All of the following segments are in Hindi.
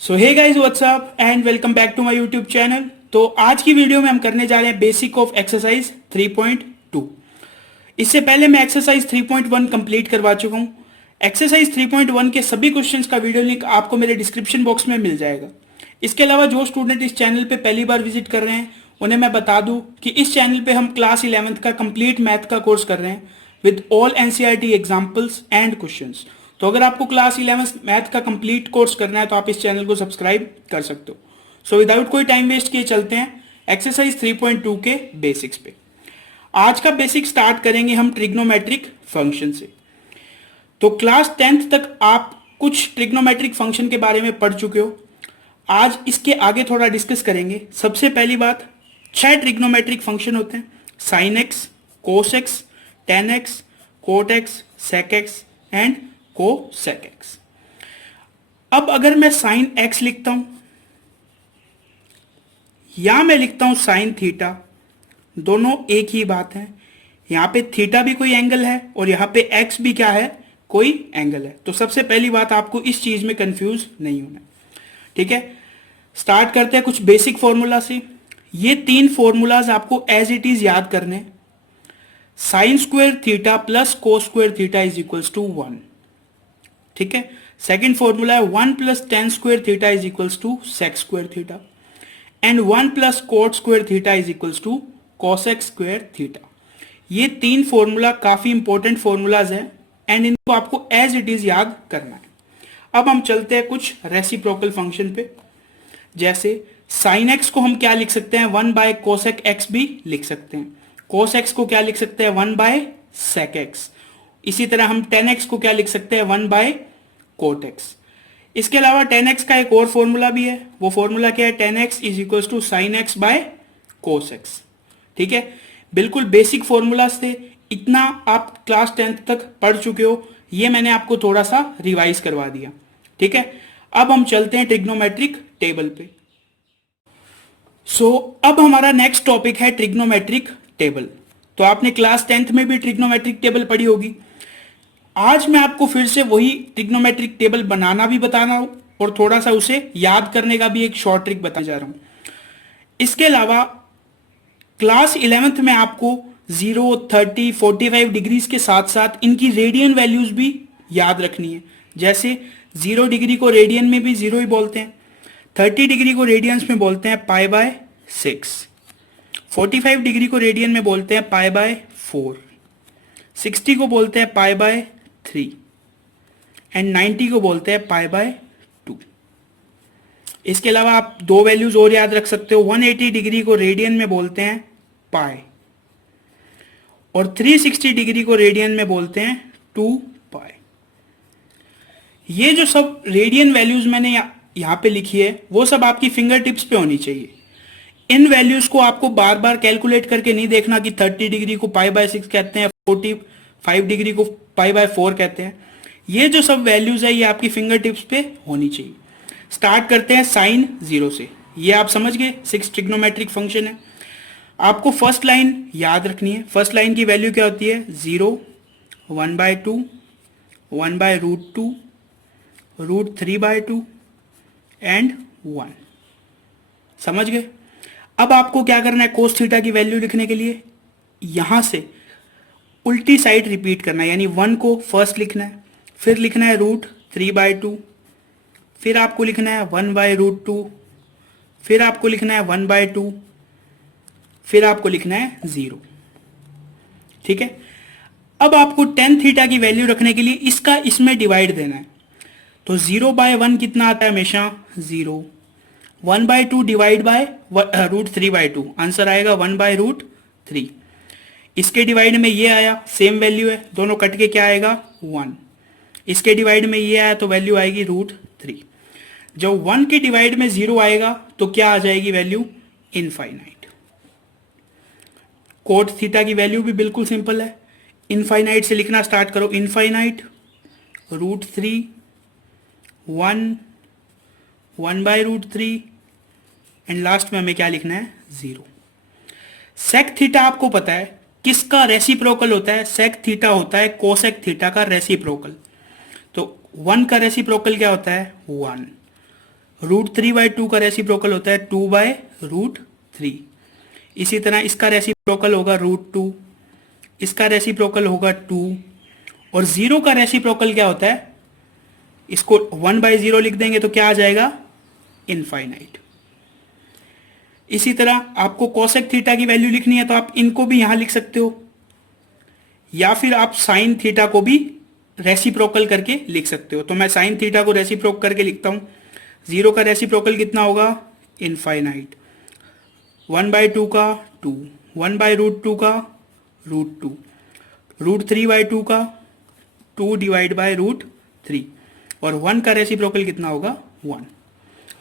So hey guys what's up and welcome back to my YouTube channel. तो आज की वीडियो में हम करने जा रहे हैं बेसिक ऑफ एक्सरसाइज 3.2। इससे पहले मैं एक्सरसाइज 3.1 कंप्लीट करवा चुका हूं। एक्सरसाइज 3.1 के सभी क्वेश्चंस का वीडियो लिंक आपको मेरे डिस्क्रिप्शन बॉक्स में मिल जाएगा। इसके अलावा जो स्टूडेंट इस चैनल पे पहली बार विजिट कर रहे हैं उन्हें मैं बता दूं कि इस चैनल पे हम क्लास 11th का कंप्लीट मैथ का कोर्स कर रहे हैं with all NCERT examples and questions. तो अगर आपको क्लास 11th मैथ का कंप्लीट कोर्स करना है तो आप इस चैनल को सब्सक्राइब कर सकते हो। सो विदाउट कोई टाइम वेस्ट किए चलते हैं एक्सरसाइज 3.2 के बेसिक्स पे। आज का बेसिक स्टार्ट करेंगे हम ट्रिग्नोमेट्रिक फंक्शन से। तो क्लास 10th तक आप कुछ ट्रिग्नोमेट्रिक फंक्शन के बारे में पढ़ चुके हो। आज इसके आगे थोड़ा डिस्कस करेंगे। सबसे पहली बात, 6 ट्रिग्नोमेट्रिक फंक्शन होते हैं: sine x, cos x, tan x, cot x, sec x and cosec x. अब अगर मैं साइन एक्स लिखता हूं या मैं लिखता हूं साइन थीटा, दोनों एक ही बात है। यहां पे थीटा भी कोई एंगल है और यहां पे एक्स भी क्या है, कोई एंगल है। तो सबसे पहली बात, आपको इस चीज में कंफ्यूज नहीं होना। ठीक है, स्टार्ट करते हैं कुछ बेसिक फॉर्मूला से। ये 3 फॉर्मूलाज आपको एज इट इज याद करने। Sine square theta plus cos square theta is equals to 1। ठीक है, सेकेंड फॉर्मूला है 1 plus tan square theta is equals to sec square theta and 1 plus cot square theta is equals to cosec square theta. ये 3 फॉर्मूला काफी इंपॉर्टेंट फॉर्मूलाज है एंड इनको आपको एज इट इज याद करना है। अब हम चलते हैं कुछ रेसिप्रोकल फंक्शन पे। जैसे साइन एक्स को हम क्या लिख सकते हैं, 1 बाय कोसेक एक्स भी लिख सकते हैं। कोस एक्स को क्या लिख सकते हैं, 1 बाय सेक एक्स। इसी तरह हम टेन एक्स को क्या लिख सकते हैं, 1 बाय कोट एक्स। इसके अलावा टेन एक्स का एक और फॉर्मूला भी है। वो फॉर्मूला क्या है, tan x is equal to sine x by cos x. ठीक है, बिल्कुल बेसिक फॉर्मूलाज थे। इतना आप क्लास 10th तक पढ़ चुके हो। ये मैंने आपको थोड़ा सा रिवाइज करवा दिया। ठीक है, अब हम चलते हैं ट्रिग्नोमेट्रिक टेबल पे। अब हमारा नेक्स्ट टॉपिक है ट्रिग्नोमेट्रिक टेबल। तो आपने क्लास 10th में भी ट्रिग्नोमेट्रिक टेबल पढ़ी होगी। आज मैं आपको फिर से वही ट्रिग्नोमेट्रिक टेबल बनाना भी बता रहा हूं और थोड़ा सा उसे याद करने का भी एक शॉर्ट ट्रिक बताने जा रहा हूं। इसके अलावा क्लास 11th में आपको 0, 30, 45 डिग्रीज के साथ साथ इनकी रेडियन वैल्यूज भी याद रखनी है। जैसे 0 डिग्री को रेडियन में भी 0 ही बोलते हैं, 30 डिग्री को रेडियंस में बोलते हैं पाई बाय 6, 45 डिग्री को रेडियन में बोलते हैं पाई बाय 4, 60 को बोलते हैं पाई बाय 3 एंड 90 को बोलते हैं पाई बाय 2। इसके अलावा आप 2 वैल्यूज और याद रख सकते हो। 180 डिग्री को रेडियन में बोलते हैं पाई और 360 डिग्री को रेडियन में बोलते हैं 2 पाई। ये जो सब रेडियन वैल्यूज मैंने यहां पे लिखी है वो सब आपकी फिंगर टिप्स पे होनी चाहिए। इन वैल्यूज को आपको बार बार कैलकुलेट करके नहीं देखना कि 30 डिग्री को पाई बाय 6 कहते हैं, 45 डिग्री को पाई बाय 4 कहते हैं। ये जो सब वैल्यूज है ये आपकी फिंगर टिप्स पे होनी चाहिए। स्टार्ट करते हैं साइन 0 से। ये आप समझ गए 6 ट्रिग्नोमेट्रिक फंक्शन है। आपको फर्स्ट लाइन याद रखनी है। फर्स्ट लाइन की वैल्यू क्या होती है, 0, 1 by 2, 1 by root 2, root 3 by 2 and 1। समझ गए। अब आपको क्या करना है, कोस थीटा की वैल्यू लिखने के लिए यहां से उल्टी साइड रिपीट करना है, यानी 1 को फर्स्ट लिखना है, फिर लिखना है रूट 3 बाय 2, फिर आपको लिखना है 1 बाय रूट 2, फिर आपको लिखना है 1 बाय 2, फिर आपको लिखना है 0। ठीक है, अब आपको टेन थीटा की वैल्यू रखने के लिए इसका इसमें डिवाइड देना है। तो 0 बाय 1 कितना आता है, हमेशा 0। 1 by 2 divide by root 3 by 2, answer आएगा 1 बाय रूट 3। इसके डिवाइड में ये आया, सेम वैल्यू है, दोनों कट के क्या आएगा 1। इसके डिवाइड में ये आया तो वैल्यू आएगी रूट 3। जब 1 के डिवाइड में 0 आएगा तो क्या आ जाएगी वैल्यू, इनफाइनाइट। कोट थीटा की वैल्यू भी बिल्कुल सिंपल है। इनफाइनाइट से लिखना स्टार्ट करो, infinite root 3, 1, 1 by root 3 and last में हमें क्या लिखना है, 0। सेक थीटा आपको पता है किसका रेसिप्रोकल होता है, सेक थीटा होता है कोसेक थीटा का रेसिप्रोकल। तो 1 का रेसिप्रोकल क्या होता है, 1। √3/2 का रेसिप्रोकल होता है 2/√3। इसी तरह इसका रेसिप्रोकल होगा √2, इसका रेसिप्रोकल होगा 2, और 0 का रेसिप्रोकल क्या होता है, इसको 1/0 लिख देंगे तो क्या आ जाएगा, इनफाइनाइट। इसी तरह आपको कोसेक थीटा की वैल्यू लिखनी है तो आप इनको भी यहां लिख सकते हो, या फिर आप साइन थीटा को भी रेसिप्रोकल करके लिख सकते हो। तो मैं साइन थीटा को रेसिप्रोक करके लिखता हूं। 0 का रेसिप्रोकल कितना होगा, इनफाइनाइट। 1/2 का 2, 1/√2 का √2, √3/2 का 2/√3, और 1 का रेसिप्रोकल कितना होगा, 1।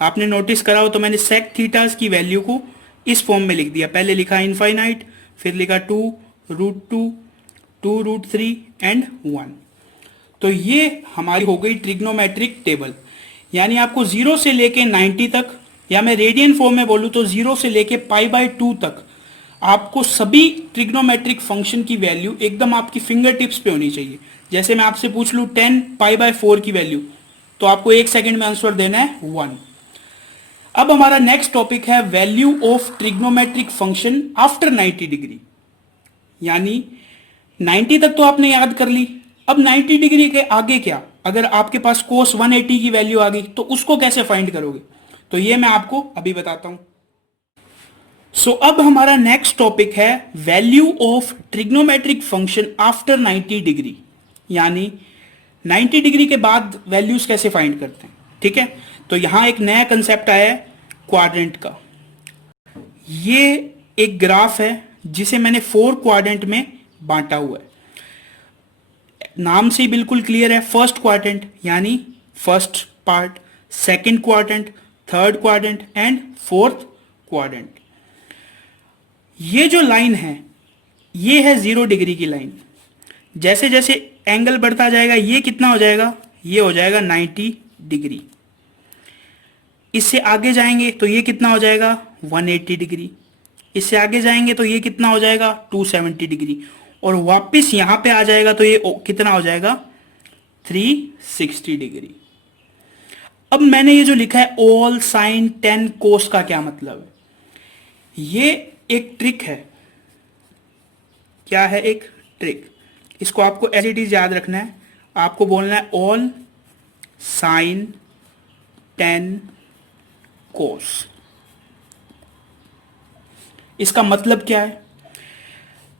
आपने नोटिस करा हो तो मैंने सेक थीटास की वैल्यू को इस फॉर्म में लिख दिया। पहले लिखा इनफाइनाइट, फिर लिखा 2, √2, 2√3 एंड 1। तो ये हमारी हो गई ट्रिग्नोमेट्रिक टेबल। यानी आपको 0 से लेके 90 तक, या मैं रेडियन फॉर्म में बोलूं तो 0 से लेके π/2 तक आपको सभी ट्रिग्नोमेट्रिक फंक्शन की वैल्यू एकदम आपकी फिंगर टिप्स पे होनी चाहिए। जैसे मैं आपसे पूछ लूं 10 π/4 की वैल्यू, तो आपको 1 सेकंड में आंसर देना है 1। अब हमारा नेक्स्ट टॉपिक है value of trigonometric function after 90 degree. यानी 90 तक तो आपने याद कर ली, अब 90 डिग्री के आगे क्या, अगर आपके पास cos 180 की वैल्यू आ गई तो उसको कैसे फाइंड करोगे, तो ये मैं आपको अभी बताता हूं। सो अब हमारा नेक्स्ट टॉपिक है value of trigonometric function after 90 degree. यानी 90 डिग्री के बाद वैल्यूज कैसे फाइंड करते हैं। ठीक है, तो यहां एक नया कंसेप्ट आया है क्वाड्रेंट का। ये एक ग्राफ है जिसे मैंने 4 क्वाड्रेंट में बांटा हुआ है। नाम से ही बिल्कुल क्लियर है, फर्स्ट क्वाड्रेंट यानी first part, second quadrant, third quadrant and fourth quadrant. ये जो लाइन है ये है 0 डिग्री की लाइन। जैसे जैसे एंगल बढ़ता जाएगा ये कितना हो जाएगा, ये हो जाएगा 90 डिग्री। इससे आगे जाएंगे तो ये कितना हो जाएगा, 180 डिग्री। इससे आगे जाएंगे तो ये कितना हो जाएगा, 270 डिग्री। और वापस यहां पे आ जाएगा तो ये कितना हो जाएगा, 360 डिग्री। अब मैंने ये जो लिखा है ऑल साइन 10 कोस का क्या मतलब है, ये एक ट्रिक है। क्या है, एक ट्रिक। इसको आपको एज इट इज याद रखना है। आपको बोलना है ऑल साइन 10 कोस। इसका मतलब क्या है,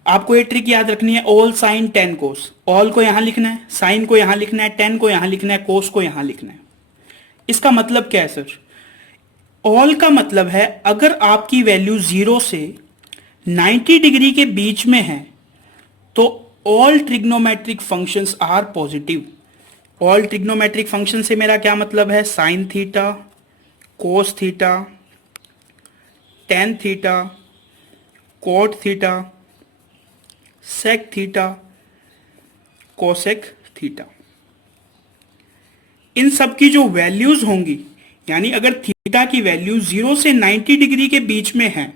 आपको ये ट्रिक याद रखनी है, ऑल साइन 10 कोस। ऑल को यहां लिखना है, साइन को यहां लिखना है, 10 को यहां लिखना है, कोस को यहां लिखना है। इसका मतलब क्या है सर, ऑल का मतलब है अगर आपकी वैल्यू 0 से 90 डिग्री के बीच में है तो all trigonometric functions are positive. All trigonometric function से मेरा क्या मतलब है, sine theta, cos theta, tan theta, cot theta, sec theta, cosec theta. इन सब की जो वैल्यूज होंगी, यानी अगर थीटा की वैल्यू 0 से 90 डिग्री के बीच में है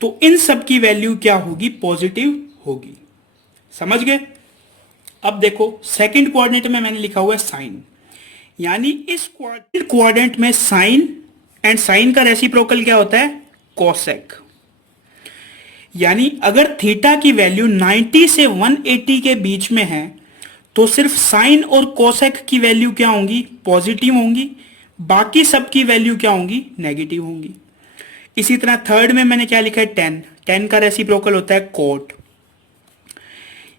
तो इन सब की वैल्यू क्या होगी, पॉजिटिव होगी। समझ गए। अब देखो सेकंड क्वाड्रेंट में मैंने लिखा हुआ है साइन, यानी इस क्वाड्रेंट में साइन एंड साइन का रेसिप्रोकल क्या होता है, कोसेक। यानी अगर थीटा की वैल्यू 90 से 180 के बीच में है तो सिर्फ साइन और कोसेक की वैल्यू क्या होंगी, पॉजिटिव होंगी। बाकी सब की वैल्यू क्या होंगी, नेगेटिव होंगी। इसी तरह थर्ड में मैंने क्या लिखा है, 10। 10 का रेसिप्रोकल होता है कोट।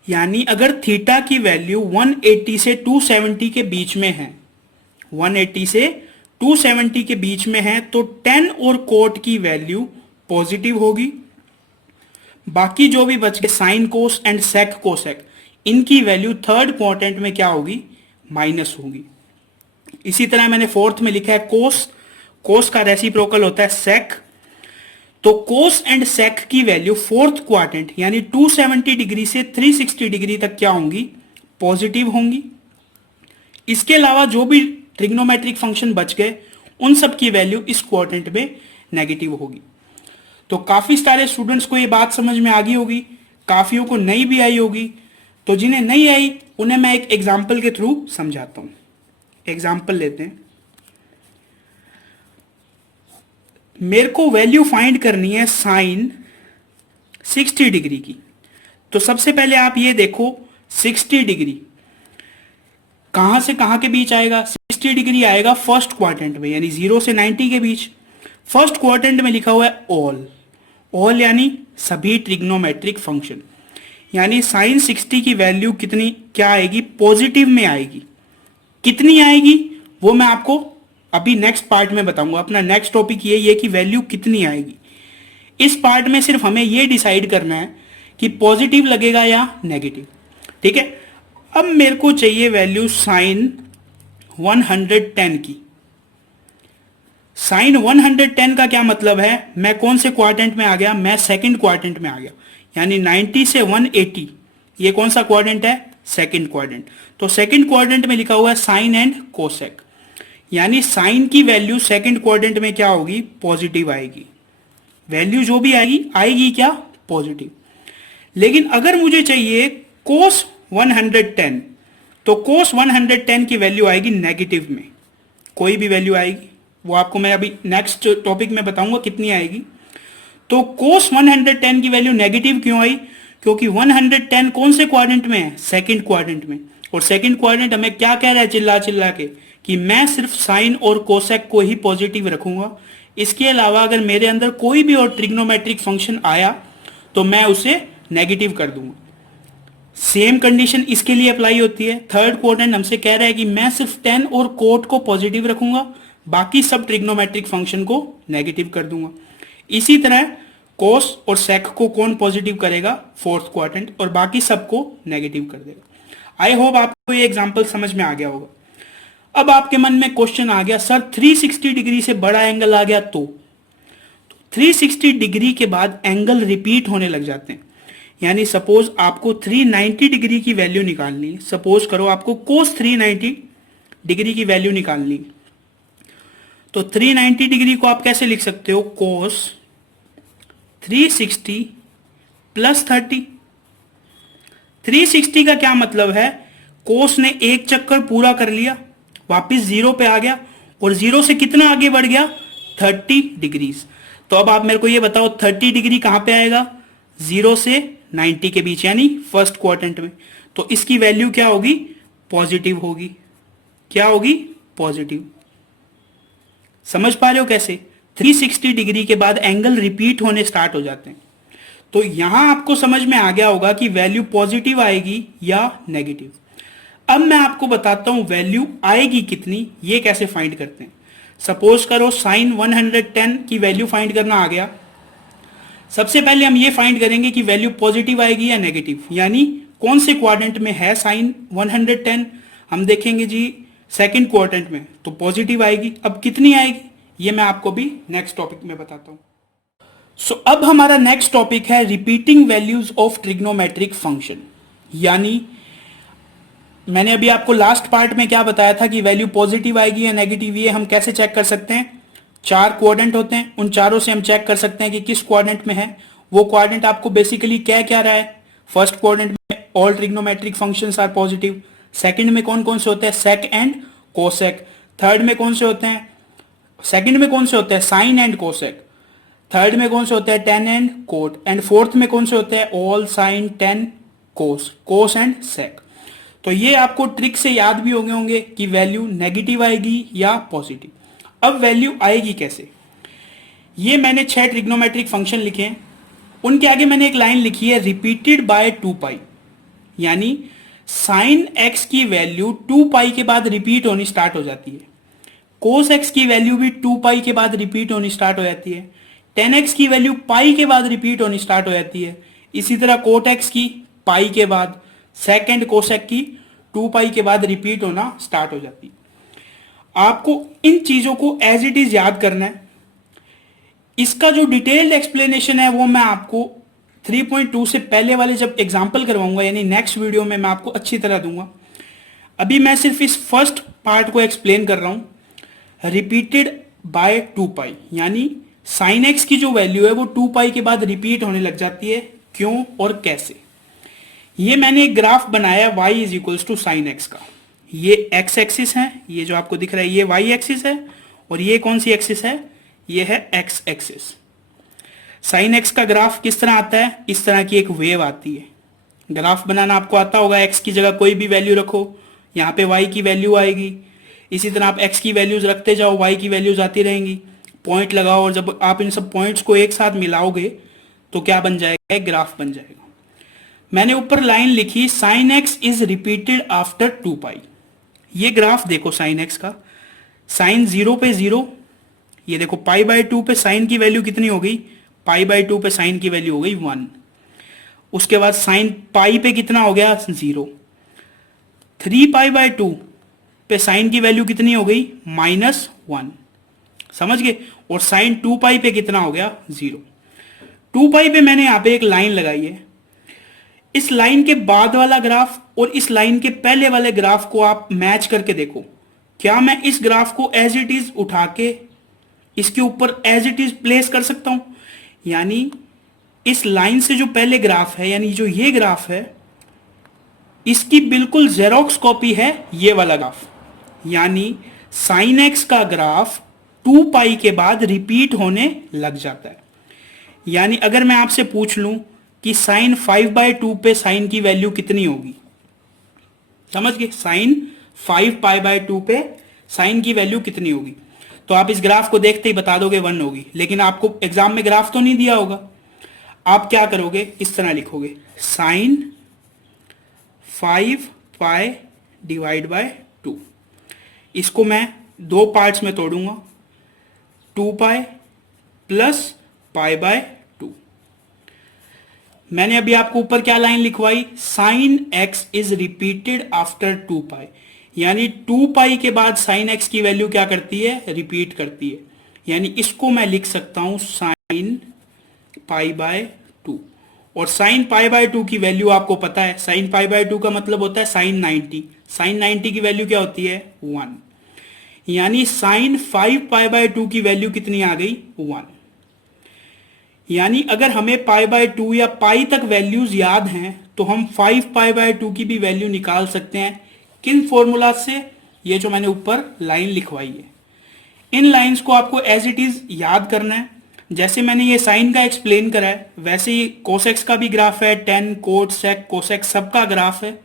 यानी अगर थीटा की वैल्यू 180 से 270 के बीच में है, 180 से 270 के बीच में है तो 10 और कोट की वैल्यू पॉजिटिव होगी। बाकी जो भी बच गए sine cos and sec cosec, इनकी वैल्यू थर्ड क्वाड्रेंट में क्या होगी, माइनस होगी। इसी तरह मैंने फोर्थ में लिखा है कोस। कोस का रेसिप्रोकल होता है सेक। तो कोस एंड सेक की वैल्यू फोर्थ क्वाड्रेंट यानी 270 डिग्री से 360 डिग्री तक क्या होंगी, पॉजिटिव होंगी। इसके अलावा जो भी ट्रिग्नोमेट्रिक फंक्शन बच गए उन सब की वैल्यू इस क्वाड्रेंट में नेगेटिव होगी। तो काफी सारे स्टूडेंट्स को ये बात समझ में आ गई होगी, काफियों को नहीं भी आई होगी। तो जिन्हें नहीं आई उन्हें मैं एक एग्जाम्पल के थ्रू समझाता हूं। एग्जाम्पल लेते हैं। मेरे को वैल्यू फाइंड करनी है साइन 60 डिग्री की। तो सबसे पहले आप ये देखो 60 डिग्री कहां से कहां के बीच आएगा। 60 डिग्री आएगा फर्स्ट क्वाड्रेंट में, यानी 0 से 90 के बीच। फर्स्ट क्वाड्रेंट में लिखा हुआ है ऑल। ऑल यानी सभी ट्रिग्नोमेट्रिक फंक्शन, यानी साइन 60 की वैल्यू कितनी क्या आएगी, पॉजिटिव में आएगी। कितनी आएगी वो मैं आपको अभी नेक्स्ट पार्ट में बताऊंगा। अपना नेक्स्ट टॉपिक ये है कि वैल्यू कितनी आएगी। इस पार्ट में सिर्फ हमें ये डिसाइड करना है कि पॉजिटिव लगेगा या नेगेटिव। ठीक है, अब मेरे को चाहिए वैल्यू साइन 110 की। साइन 110 का क्या मतलब है, मैं कौन से क्वाड्रेंट में आ गया, मैं सेकंड क्वाड्रेंट में आ गया, यानी 90 से 180 ये कौन सा क्वाड्रेंट है, सेकंड क्वाड्रेंट। तो सेकंड क्वाड्रेंट में लिखा हुआ है साइन एंड कोसेक, यानी साइन की वैल्यू सेकंड क्वाड्रेंट में क्या होगी, पॉजिटिव आएगी। वैल्यू जो भी आएगी आएगी क्या, पॉजिटिव। लेकिन अगर मुझे चाहिए कोस 110, तो कोस 110 की वैल्यू आएगी नेगेटिव में। कोई भी वैल्यू आएगी, वो आपको मैं अभी नेक्स्ट टॉपिक में बताऊंगा कितनी आएगी। तो कोस 110 की वैल्यू नेगेटिव क्यों आई, क्योंकि 110 कौन से क्वाड्रेंट में है, सेकंड क्वाड्रेंट में। और सेकंड क्वाड्रेंट हमें क्या कह रहा है चिल्ला चिल्ला के, कि मैं सिर्फ साइन और कोसेक को ही पॉजिटिव रखूंगा। इसके अलावा अगर मेरे अंदर कोई भी और ट्रिग्नोमेट्रिक फंक्शन आया तो मैं उसे नेगेटिव कर दूंगा। सेम कंडीशन इसके लिए अप्लाई होती है। थर्ड क्वाड्रेंट हमसे कह रहा है कि मैं सिर्फ टेन और कोट को पॉजिटिव रखूंगा, बाकी सब ट्रिग्नोमेट्रिक फंक्शन को नेगेटिव कर दूंगा। इसी तरह कोस और सेक को कौन पॉजिटिव करेगा, फोर्थ क्वाड्रेंट, और बाकी सबको नेगेटिव कर देगा। आई होप आपको ये एग्जांपल समझ में आ गया होगा। अब आपके मन में क्वेश्चन आ गया, सर 360 डिग्री से बड़ा एंगल आ गया तो 360 डिग्री के बाद एंगल रिपीट होने लग जाते हैं। यानी सपोज आपको 390 डिग्री की वैल्यू निकालनी है। सपोज करो आपको कोस 390 डिग्री की वैल्यू निकालनी है, तो 390 डिग्री को आप कैसे लिख सकते हो, कोस 360 प्लस 30। 360 का क्या मतलब है, कोस ने एक चक्कर पूरा कर लिया, वापस 0 पे आ गया, और 0 से कितना आगे बढ़ गया, 30 डिग्रीज। तो अब आप मेरे को ये बताओ 30 डिग्री कहां पे आएगा, 0 से 90 के बीच, यानी फर्स्ट क्वाड्रेंट में। तो इसकी वैल्यू क्या होगी, पॉजिटिव होगी। क्या होगी, पॉजिटिव। समझ पा रहे हो कैसे, 360 डिग्री के बाद एंगल रिपीट होने स्टार्ट हो जाते हैं। तो यहां आपको समझ में आ गया होगा कि वैल्यू पॉजिटिव आएगी या नेगेटिव। अब मैं आपको बताता हूं वैल्यू आएगी कितनी, ये कैसे फाइंड करते हैं। सपोज करो साइन 110 की वैल्यू फाइंड करना आ गया। सबसे पहले हम ये फाइंड करेंगे कि वैल्यू पॉजिटिव आएगी या नेगेटिव, यानी कौन से क्वाड्रेंट में है साइन 110। हम देखेंगे जी सेकंड क्वाड्रेंट में, तो पॉजिटिव आएगी। अब कितनी आएगी ये मैं आपको भी नेक्स्ट टॉपिक में बताता हूं। सो अब हमारा नेक्स्ट टॉपिक है repeating values of trigonometric function. यानी मैंने अभी आपको लास्ट पार्ट में क्या बताया था कि वैल्यू पॉजिटिव आएगी या नेगेटिव, ये हम कैसे चेक कर सकते हैं। 4 क्वाड्रेंट होते हैं, उन चारों से हम चेक कर सकते हैं कि किस क्वाड्रेंट में है। वो क्वाड्रेंट आपको बेसिकली क्या रहा है, फर्स्ट क्वाड्रेंट में all trigonometric functions are positive. Second में कौन कौन से होते हैं, सेक एंड कोसेक। थर्ड में कौन से होते हैं, सेकंड में कौन से होते हैं, साइन एंड कोसेक। थर्ड में कौन से होते हैं, tan and cot. And fourth में कौन से होते हैं, all sine tan cos, cos and sec. तो ये आपको ट्रिक से याद भी हो गए होंगे कि वैल्यू नेगेटिव आएगी या पॉजिटिव। अब वैल्यू आएगी कैसे, ये मैंने 6 ट्रिग्नोमेट्रिक फंक्शन लिखे हैं, उनके आगे मैंने एक लाइन लिखी है रिपीटेड बाय 2 पाई। यानी साइन एक्स की वैल्यू 2 पाई के बाद रिपीट होनी स्टार्ट हो जाती है। कोस एक्स की वैल्यू भी 2 पाई के बाद रिपीट होनी स्टार्ट हो जाती है। टेन एक्स की वैल्यू पाई के बाद रिपीट होनी स्टार्ट हो जाती है। इसी तरह कोट एक्स की पाई के बाद, सेक एंड कोसेक की 2 पाई के बाद रिपीट होना स्टार्ट हो जाती है। आपको इन चीजों को एज इट इज याद करना है। इसका जो डिटेल्ड एक्सप्लेनेशन है वो मैं आपको 3.2 से पहले वाले जब एग्जाम्पल करवाऊंगा, यानी नेक्स्ट वीडियो में मैं आपको अच्छी तरह दूंगा। अभी मैं सिर्फ इस फर्स्ट पार्ट को एक्सप्लेन कर रहा हूं। रिपीटेड बाय 2 पाई, यानी साइन एक्स की जो वैल्यू है वो 2 पाई के बाद रिपीट होने लग जाती है। क्यों और कैसे, ये मैंने एक ग्राफ बनाया y is equals to sine x का। ये x एक्सिस है, ये जो आपको दिख रहा है ये y एक्सिस है, और ये कौन सी एक्सिस है, ये है एक्स एक्सिस। साइन एक्स का ग्राफ किस तरह आता है, इस तरह की एक वेव आती है। ग्राफ बनाना आपको आता होगा, एक्स की जगह कोई भी वैल्यू रखो, यहाँ पे वाई की वैल्यू आएगी, इसी तरह आप एक्स की वैल्यूज रखते जाओ, वाई की वैल्यूज आती रहेंगी, पॉइंट लगाओ, और जब आप इन सब पॉइंट्स को एक साथ मिलाओगे तो क्या बन जाएगा, एक ग्राफ बन जाएगा। मैंने ऊपर लाइन लिखी sign X is repeated after 2 पाई। ये ग्राफ देखो साइन एक्स का, साइन 0 पे 0, ये देखो π/2 पे साइन की वैल्यू कितनी हो गई, π/2 पे साइन की वैल्यू हो गई 1। उसके बाद साइन पाई पे कितना हो गया 0। 3π/2 पे साइन की वैल्यू कितनी हो गई -1, समझ गए। और साइन 2π पे कितना हो गया 0। 2π पे मैंने यहां पे एक लाइन लगाई है। इस लाइन के बाद वाला ग्राफ और इस लाइन के पहले वाले ग्राफ को आप मैच करके देखो, क्या मैं इस ग्राफ को एज इट इज उठा के इसके ऊपर एज इट इज प्लेस कर सकता हूं। यानी इस लाइन से जो पहले ग्राफ है, यानी जो ये ग्राफ है, इसकी बिल्कुल जेरोक्स कॉपी है ये वाला ग्राफ। यानी साइन एक्स का ग्राफ 2 पाई के बाद रिपीट होने लग जाता है। यानी अगर मैं आपसे पूछ लूं कि साइन 5/2 पे साइन की वैल्यू कितनी होगी, समझ गए, साइन 5π/2 पे साइन की वैल्यू कितनी होगी, तो आप इस ग्राफ को देखते ही बता दोगे 1 होगी। लेकिन आपको एग्जाम में ग्राफ तो नहीं दिया होगा, आप क्या करोगे, इस तरह लिखोगे साइन 5π/2। इसको मैं 2 पार्ट्स में तोड़ूंगा, 2π प्लस π/2। मैंने अभी आपको ऊपर क्या लाइन लिखवाई, sine X is repeated after 2π। यानी 2π के बाद साइन एक्स की वैल्यू क्या करती है, रिपीट करती है। यानी इसको मैं लिख सकता हूं साइन π/2। और साइन π/2 की वैल्यू आपको पता है, साइन π/2 का मतलब होता है साइन 90। साइन 90 की वैल्यू क्या होती है 1। यानी साइन 5π/2 की वैल्यू कितनी आ गई 1। यानी अगर हमें π/2 या पाई तक वैल्यूज याद हैं तो हम 5π/2 की भी वैल्यू निकाल सकते हैं। किन फॉर्मूला से, ये जो मैंने ऊपर लाइन लिखवाई है, इन लाइंस को आपको एज इट इज याद करना है। जैसे मैंने ये साइन का एक्सप्लेन करा है, वैसे ही कोसेक्स का भी ग्राफ है, टेन, कोट, सेक, कोसेक सबका ग्राफ है।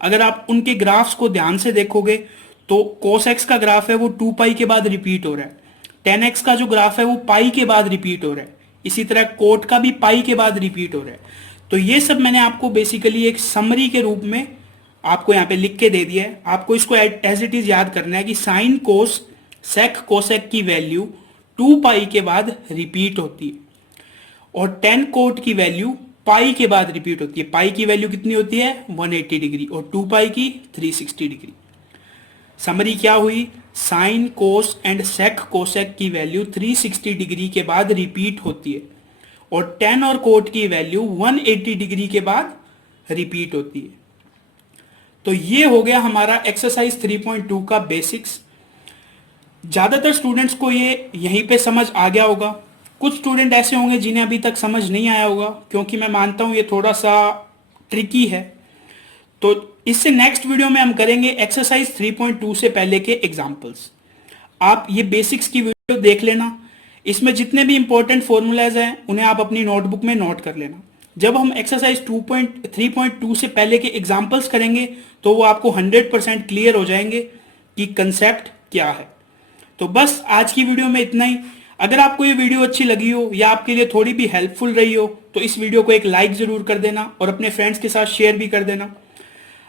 अगर आप उनके ग्राफ्स को ध्यान से देखोगे तो कोसेक्स का ग्राफ है वो 2 पाई के बाद रिपीट हो रहा है, 10x का जो ग्राफ है वो पाई के बाद रिपीट हो रहा है, इसी तरह कोट का भी पाई के बाद रिपीट हो रहा है। तो ये सब मैंने आपको बेसिकली एक समरी के रूप में आपको यहाँ पे लिख के दे दिया है। आपको इसको एज इट इज याद करना है कि साइन कोस सेक कोसेक की वैल्यू 2 पाई के बाद रिपीट होती है और 10 कोट की वैल्यू पाई के बाद रिपीट होती है। पाई की वैल्यू कितनी होती है 180 डिग्री और 2 पाई की 360 डिग्री। समरी क्या हुई, sine cos and sec cosec की वैल्यू 360 डिग्री के बाद रिपीट होती है और 10 और कोट की वैल्यू 180 डिग्री के बाद रिपीट होती है। तो ये हो गया हमारा एक्सरसाइज 3.2 का बेसिक्स। ज्यादातर स्टूडेंट्स को ये यहीं पे समझ आ गया होगा। कुछ स्टूडेंट ऐसे होंगे जिन्हें अभी तक समझ नहीं आया होगा, क्योंकि मैं मानता हूं ये थोड़ा सा ट्रिकी है। तो इससे नेक्स्ट वीडियो में हम करेंगे एक्सरसाइज 3.2 से पहले के एग्जाम्पल्स। आप ये बेसिक्स की वीडियो देख लेना, इसमें जितने भी इंपॉर्टेंट फॉर्मूलाज हैं उन्हें आप अपनी नोटबुक में नोट कर लेना। जब हम एक्सरसाइज 3.2 से पहले के एग्जाम्पल्स करेंगे तो वो आपको 100% क्लियर हो जाएंगे कि कंसेप्ट क्या है। तो बस आज की वीडियो में इतना ही। अगर आपको ये वीडियो अच्छी लगी हो या आपके लिए थोड़ी भी हेल्पफुल रही हो तो इस वीडियो को एक लाइक जरूर कर देना और अपने फ्रेंड्स के साथ शेयर भी कर देना।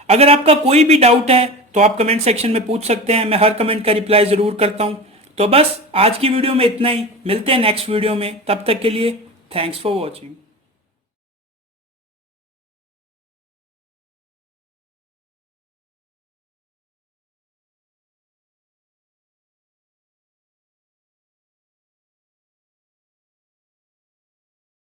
अगर आपका कोई भी डाउट है तो आप कमेंट सेक्शन में पूछ सकते हैं, मैं हर कमेंट का रिप्लाई जरूर करता हूं। तो बस आज की वीडियो में इतना ही, मिलते हैं नेक्स्ट वीडियो में, तब तक के लिए थैंक्स फॉर वॉचिंग।